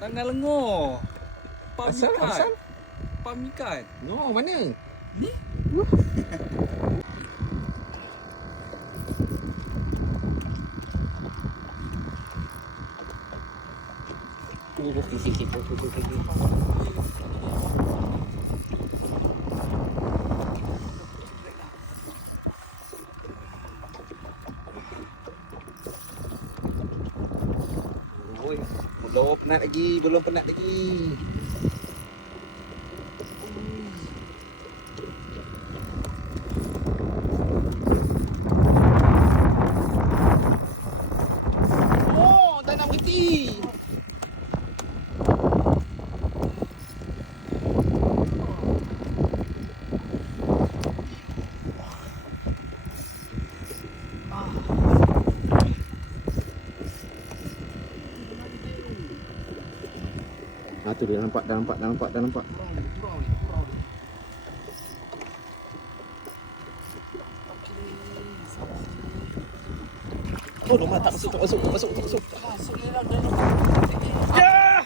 Tangan lengur. Pam Asal, ikan. asal? Pam ikan. No, mana? Ni? Oi, belum penat lagi, belum penat lagi. Oh, tak nak berhenti. Ah tu dia nampak, dah nampak. Oh, lama tak masuk. Masuk dia lah dalam. Ya!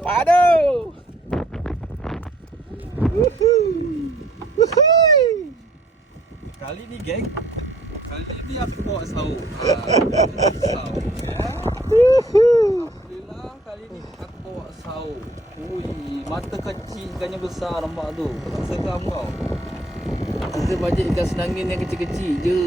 Padu. Kali ni geng. Kali ni aku bawa sahur. Sahur ya. Alhamdulillah kali ni aku bawa sahur. Ui, mata kecil ikannya besar nampak tu. Kau tak seram kau. Kita bajet ikan senangin yang kecil-kecil je.